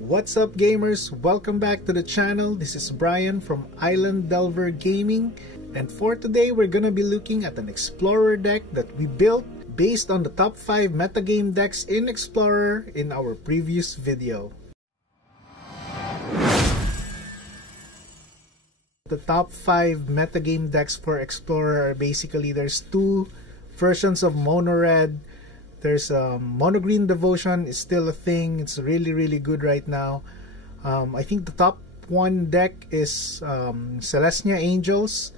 What's up gamers, welcome back to the channel. This is Brian from Island Delver Gaming, and for today we're gonna be looking at an Explorer deck that we built based on the top 5 metagame decks in Explorer in our previous video. The top 5 metagame decks for Explorer are basically, there's two versions of Mono Red. There's Mono Green Devotion is still a thing. It's really good right now. I think the top one deck is Celestia Angels,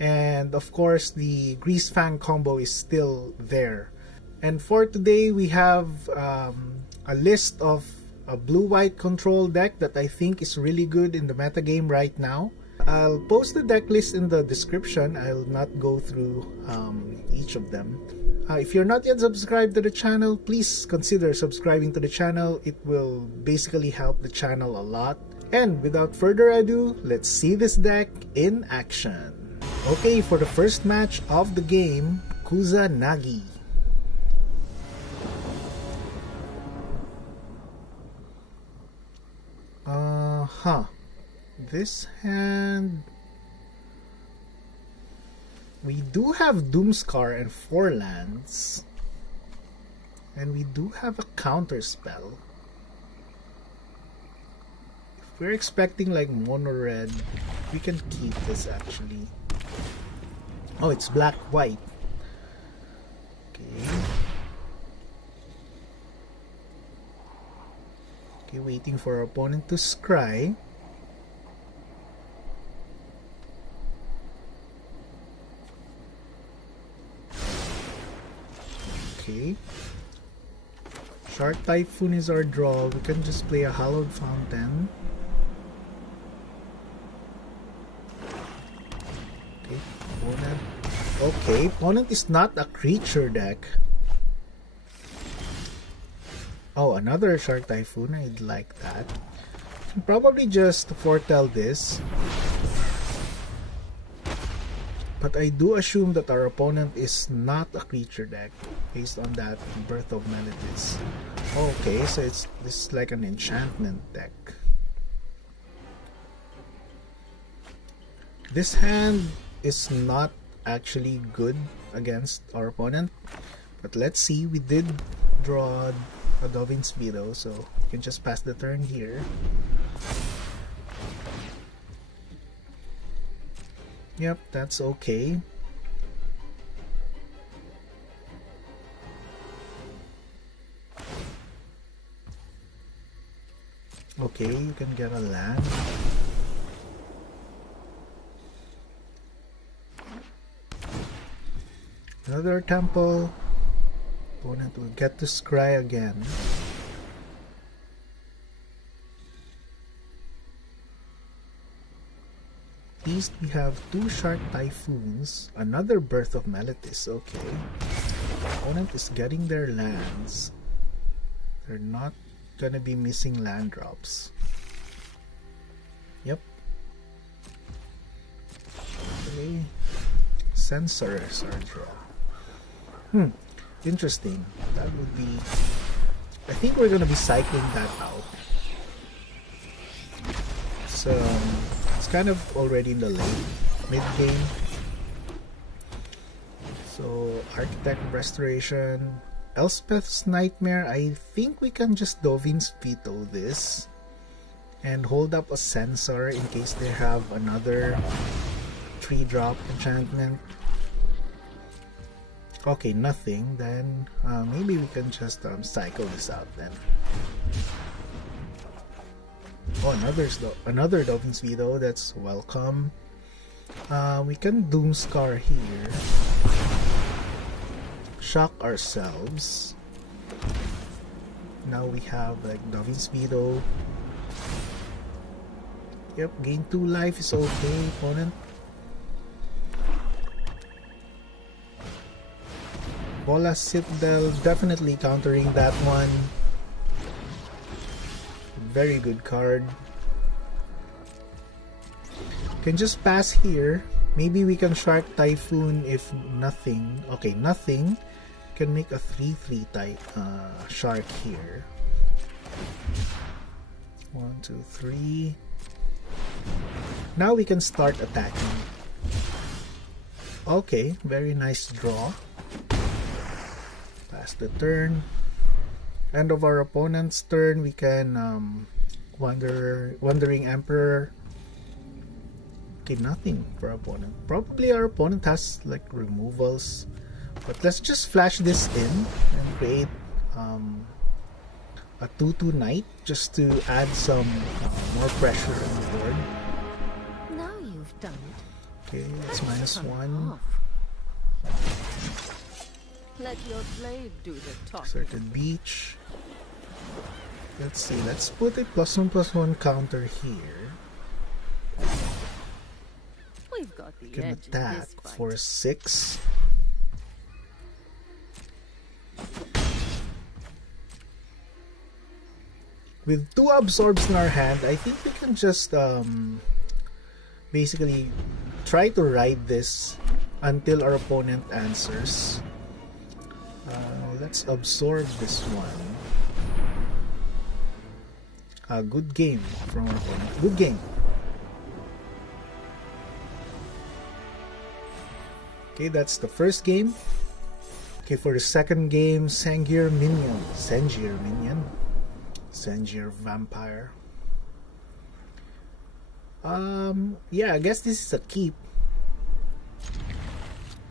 and of course the Grease Fang combo is still there. And for today we have a list of a blue-white control deck that I think is really good in the metagame right now. I'll post the deck list in the description. I'll not go through each of them. If you're not yet subscribed to the channel, please consider subscribing to the channel. It will basically help the channel a lot. And without further ado, let's see this deck in action. Okay, for the first match of the game, Kusanagi. This hand... We do have Doomskar and 4 lands. And we do have a counter spell. If we're expecting like mono red, we can keep this actually. Oh, it's black-white. Okay. Okay, waiting for our opponent to scry. Okay. Shark Typhoon is our draw. We can just play a Hallowed Fountain. Okay, opponent. Okay, opponent is not a creature deck. Oh, another Shark Typhoon. I'd like that. Probably just foretell this. But I do assume that our opponent is not a creature deck based on that Birth of Melodies. Okay, so this is like an enchantment deck. This hand is not actually good against our opponent, but let's see. We did draw a Dovin's Veto, so we can just pass the turn here. Yep, that's okay. Okay, you can get a land. Another temple. Opponent will get to scry again. At least we have 2 Shark Typhoons, another Birth of Melodies. Okay, opponent is getting their lands. They're not gonna be missing land drops. Yep. Okay. Censor is our draw. Interesting. That would be... I think we're gonna be cycling that out. So it's kind of already in the late mid game. So Architect Restoration, Elspeth's Nightmare. I think we can just Dovin's Veto this and hold up a Censor in case they have another 3-drop enchantment. Okay, nothing. Then maybe we can just cycle this out then. Oh, another Dovin's Veto. That's welcome. We can Doomskar here. Shock ourselves. Now we have like Dovin's Veto. Yep, gain 2 life is okay, opponent. Bola Citadel, definitely countering that one. Very good card. Can just pass here. Maybe we can Shark Typhoon if nothing. Okay, nothing. Can make a 3/3 type Shark here. 1, 2, 3. Now we can start attacking. Okay, very nice draw. Pass the turn. End of our opponent's turn, we can Wandering Emperor. Okay, nothing for our opponent. Probably our opponent has like removals. But let's just flash this in and create a 2/2 knight just to add some more pressure on the board. Now you've done it. Okay, it's -1. Let your blade do the talking. Certain beach. Let's see, let's put a +1/+1 counter here. We've got the We can edge attack in this fight. for 6. With 2 absorbs in our hand, I think we can just basically try to ride this until our opponent answers. Let's absorb this one. Good game from our opponent. Good game. Okay, that's the first game. Okay, for the second game, Sengir Minion. Sengir Vampire. Yeah, I guess this is a keep.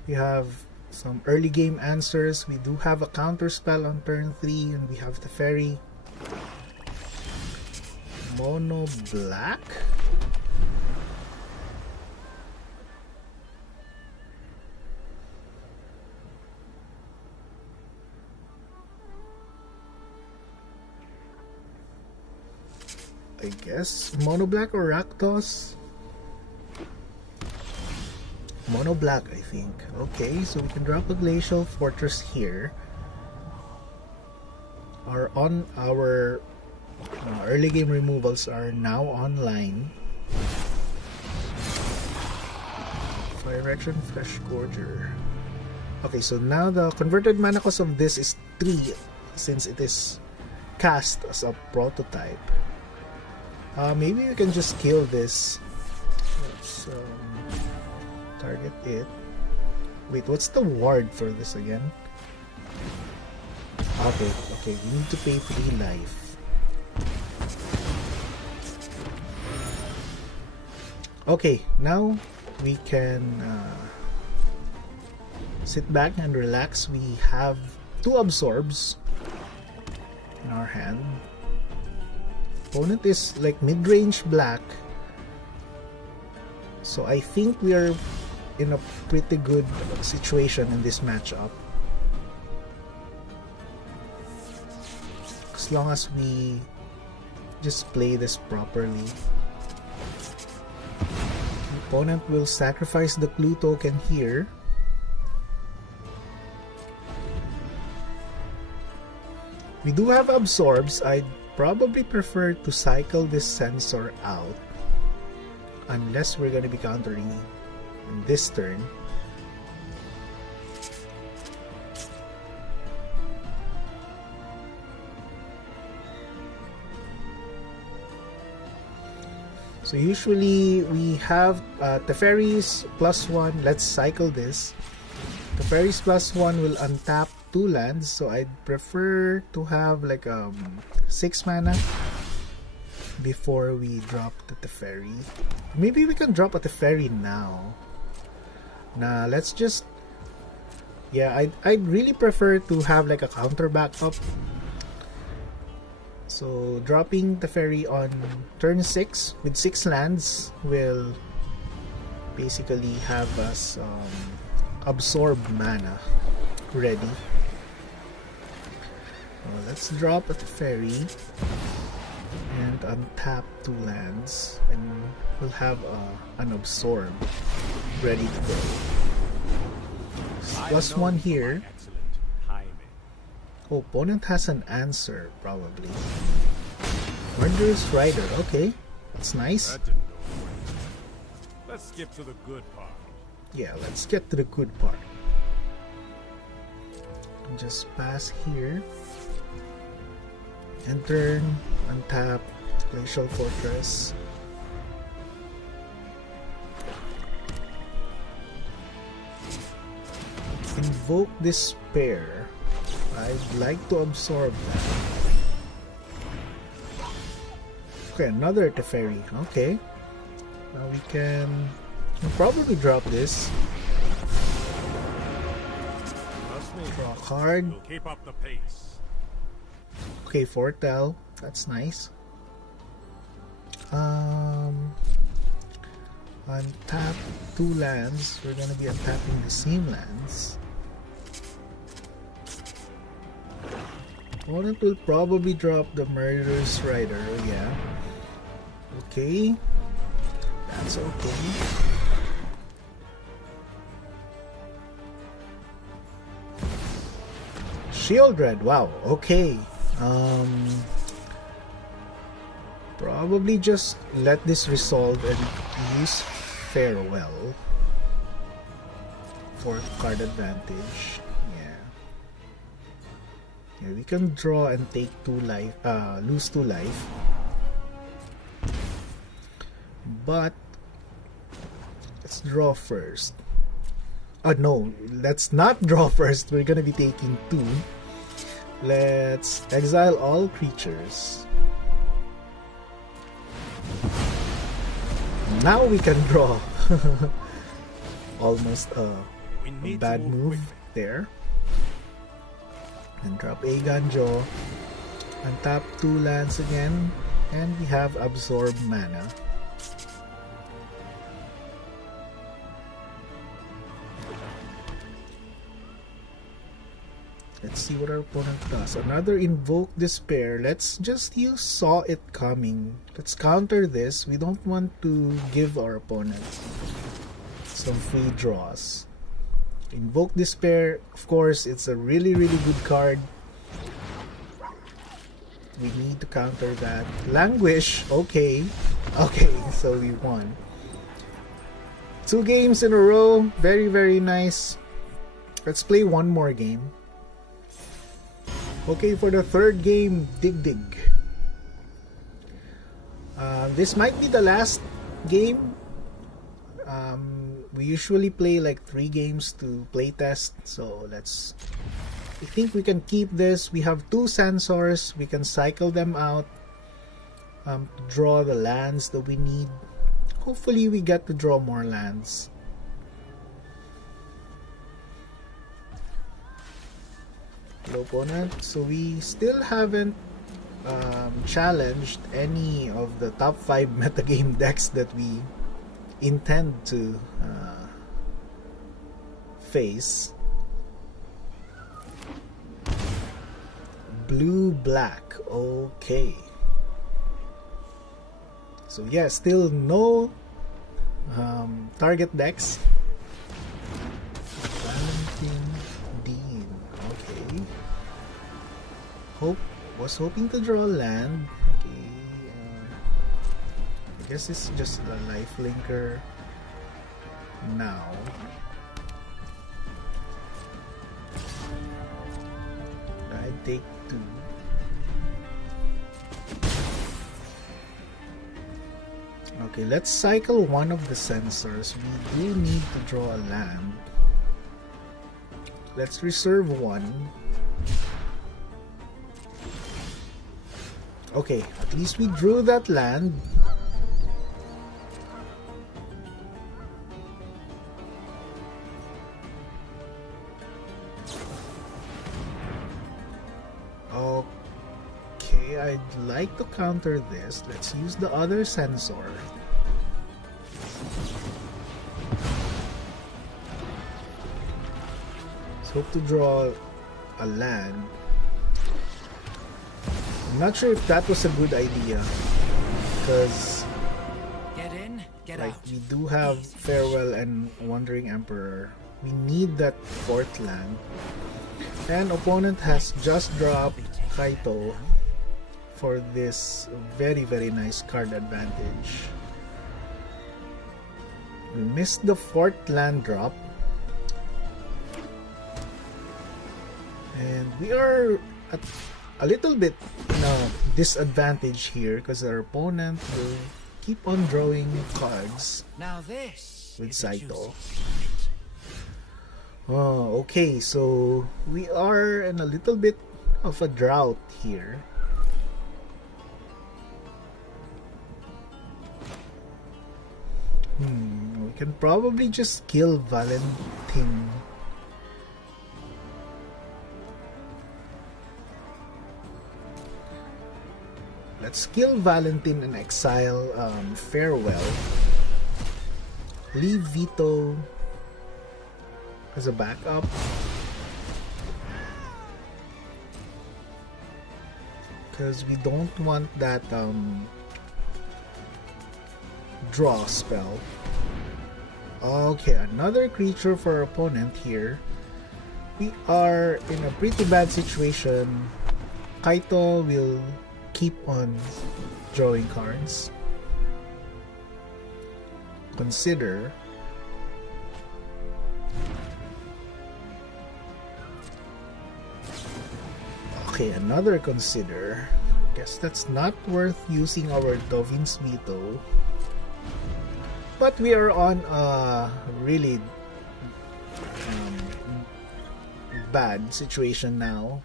We have some early game answers. We do have a counter spell on turn 3, and we have Teferi. Mono black. I guess mono black or Rakdos. Mono black, I think. Okay, so we can drop a Glacial Fortress here. Our early game removals are now online. Fire Erection, Flesh Gorger. Okay, so now the converted mana cost of this is 3 since it is cast as a prototype. Maybe we can just kill this. Let's target it. Wait, what's the ward for this again? Okay, we need to pay 3 life. Okay, now we can sit back and relax. We have 2 absorbs in our hand. Opponent is like mid-range black, so I think we are in a pretty good situation in this matchup. As long as we just play this properly. The opponent will sacrifice the clue token here. We do have absorbs. I'd probably prefer to cycle this Censor out unless we're going to be countering in this turn. So usually we have Teferi's +1. Let's cycle this. Teferi's +1 will untap 2 lands, so I'd prefer to have like 6 mana before we drop the Teferi. Maybe we can drop a Teferi now. Nah, let's just... Yeah, I'd really prefer to have like a counter backup. So dropping Teferi on turn 6 with 6 lands will basically have us absorb mana ready. Let's drop a Teferi and untap 2 lands, and we'll have an absorb ready to go. +1 here. Oh, opponent has an answer probably. Murderous Rider. Okay, that's nice. Let's skip to the good part. Yeah, let's get to the good part. Just pass here. And turn, untap, Glacial Fortress. Invoke Despair. I'd like to absorb that. Okay, another Teferi. Okay. Now we can probably drop this. Draw a card. We'll keep up the pace. Okay, Fortel. That's nice. Untap 2 lands. We're gonna be untapping the same lands. Opponent will probably drop the Murderous Rider. Yeah. Okay. That's okay. Shieldred. Wow. Okay. Probably just let this resolve and use Farewell for card advantage. Yeah, we can draw and take 2 life, lose 2 life. But let's draw first. Oh no, let's not draw first. We're gonna be taking 2. Let's exile all creatures. Now we can draw. Almost a bad move there. And drop Eiganjo. Untap 2 lands again. And we have Absorb Mana. Let's see what our opponent does. Another Invoke Despair. Let's just use Saw It Coming. Let's counter this. We don't want to give our opponent some free draws. Invoke Despair, of course, it's a really good card. We need to counter that. Languish, okay. Okay, so we won. 2 games in a row. Very nice. Let's play one more game. Okay, for the 3rd game, Dig. This might be the last game. We usually play like 3 games to play test, so I think we can keep this. We have 2 Censors. We can cycle them out, draw the lands that we need. Hopefully we get to draw more lands. Hello opponent. So we still haven't challenged any of the top 5 metagame decks that we intend to face. Blue-black. Okay. So yeah, still no target decks. Was hoping to draw land. Okay, I guess it's just a life linker now. I take 2. Okay, let's cycle one of the Censors. We do need to draw a land. Let's reserve 1. Okay, at least we drew that land. Okay, I'd like to counter this. Let's use the other Censor. Let's hope to draw a land. I'm not sure if that was a good idea, because we do have Farewell and Wandering Emperor. We need that 4th land. And opponent has just dropped Kaito for this very nice card advantage. We missed the 4th land drop. And we are at a little bit in a disadvantage here because our opponent will keep on drawing cards Now this with is a Saito. juicy Oh, okay, so we are in a little bit of a drought here. We can probably just kill Valentin. Let's kill Valentin and exile Farewell. Leave Veto as a backup. Because we don't want that draw spell. Okay, another creature for our opponent here. We are in a pretty bad situation. Kaito will keep on drawing cards. Consider. Okay, another consider. Guess that's not worth using our Dovin's Veto. But we are on a really bad situation now.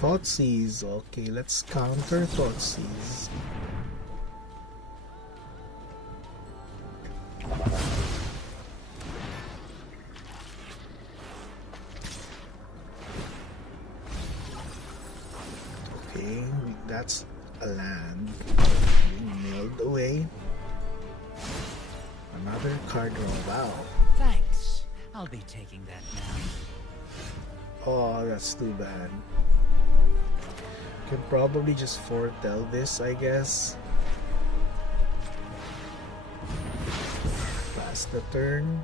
Thoughtseize. Okay, let's counter Thoughtseize. Okay, that's a land. Nailed away. Another card draw. Wow. Thanks. I'll be taking that now. Oh, that's too bad. Can probably just foretell this, I guess. Pass the turn.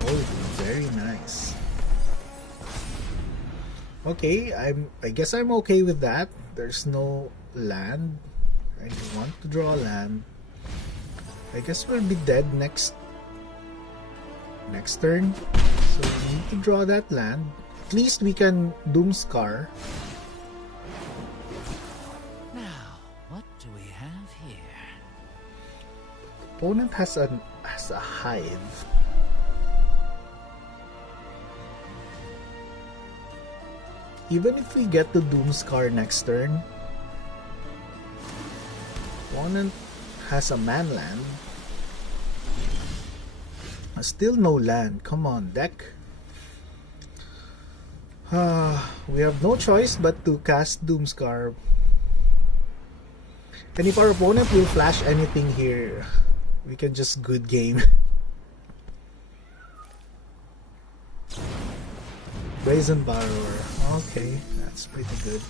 Oh, very nice. Okay, I guess I'm okay with that. There's no land. I want to draw land. I guess we'll be dead next turn. So we need to draw that land. At least we can Doomskar. Now, what do we have here? Opponent has a hive. Even if we get to Doomskar next turn, opponent has a man land. Still no land. Come on, deck. We have no choice but to cast Doomskar. And if our opponent will flash anything here, we can just good game. Brazen Borrower. Okay, that's pretty good.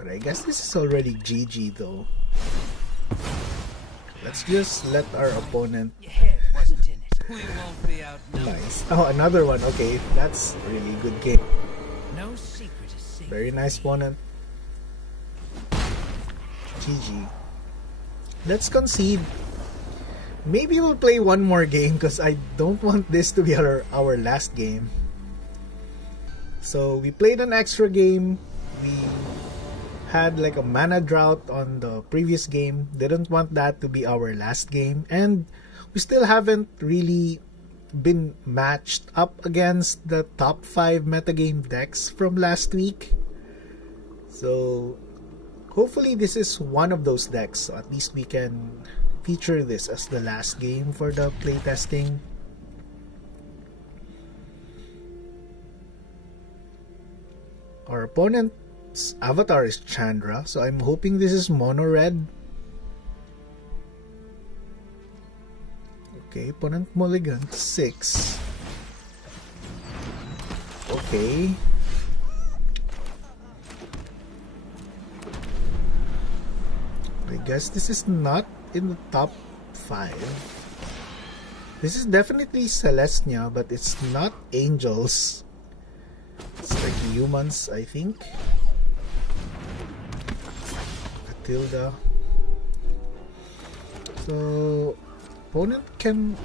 But I guess this is already GG though. Let's just let our opponent... Your head wasn't in it. We won't be outnumbered. Nice. Oh, another one. Okay, that's a really good game. No secret is safe. Very nice opponent. GG. Let's concede. Maybe we'll play one more game because I don't want this to be our last game. So we played an extra game. We had like a mana drought on the previous game. Didn't want that to be our last game. And we still haven't really been matched up against the top 5 metagame decks from last week. So hopefully this is one of those decks. So at least we can feature this as the last game for the playtesting. Our opponent's avatar is Chandra, so I'm hoping this is mono red. Okay, opponent mulligan 6. Okay. I guess this is not in the top 5. This is definitely Celestia, but it's not Angels. humans, I think. Catilda. So opponent can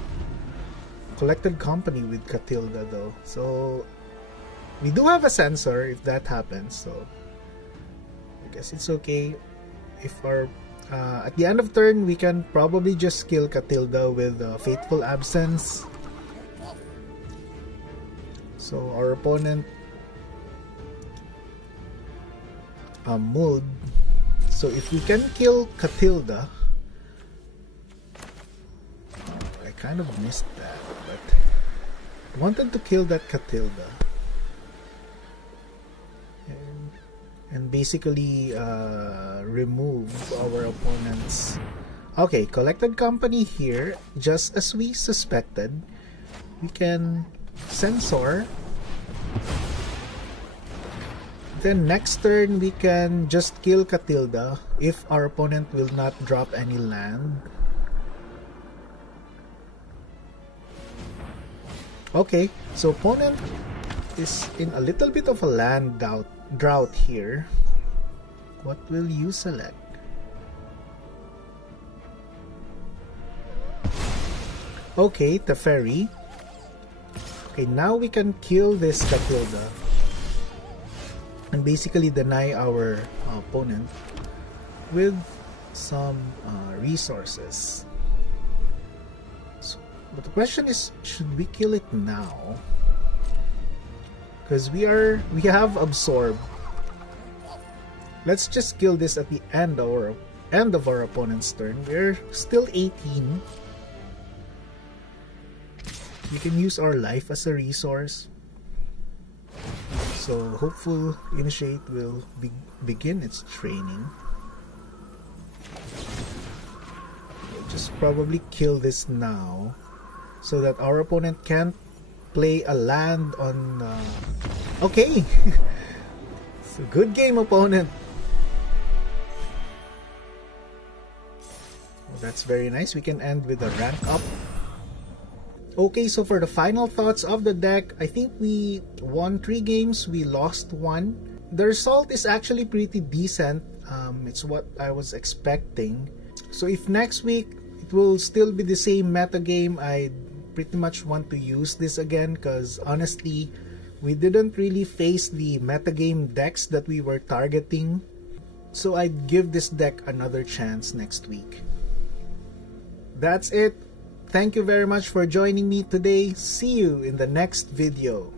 collected company with Catilda though. So we do have a Censor if that happens. So I guess it's okay. If our at the end of turn we can probably just kill Catilda with Fateful Absence. So our opponent mulled. So if we can kill Catilda, I kind of missed that, but I wanted to kill that Catilda and basically remove our opponent's. Okay, collected company here, just as we suspected. We can Censor. Then next turn we can just kill Catilda if our opponent will not drop any land. Okay, so opponent is in a little bit of a land drought here. What will you select? Okay, Teferi. Okay, now we can kill this Catilda and basically deny our opponent with some resources. So, but the question is, should we kill it now? Because we have absorbed. Let's just kill this at the end of our opponent's turn. We're still 18. We can use our life as a resource. So hopeful Initiate will begin its training. We'll just probably kill this now so that our opponent can't play a land on... Okay! It's a good game, opponent! Well, that's very nice. We can end with a rank up. Okay, so for the final thoughts of the deck, I think we won 3 games, we lost 1. The result is actually pretty decent. It's what I was expecting. So if next week it will still be the same meta game, I pretty much want to use this again because honestly, we didn't really face the metagame decks that we were targeting. So I'd give this deck another chance next week. That's it. Thank you very much for joining me today. See you in the next video.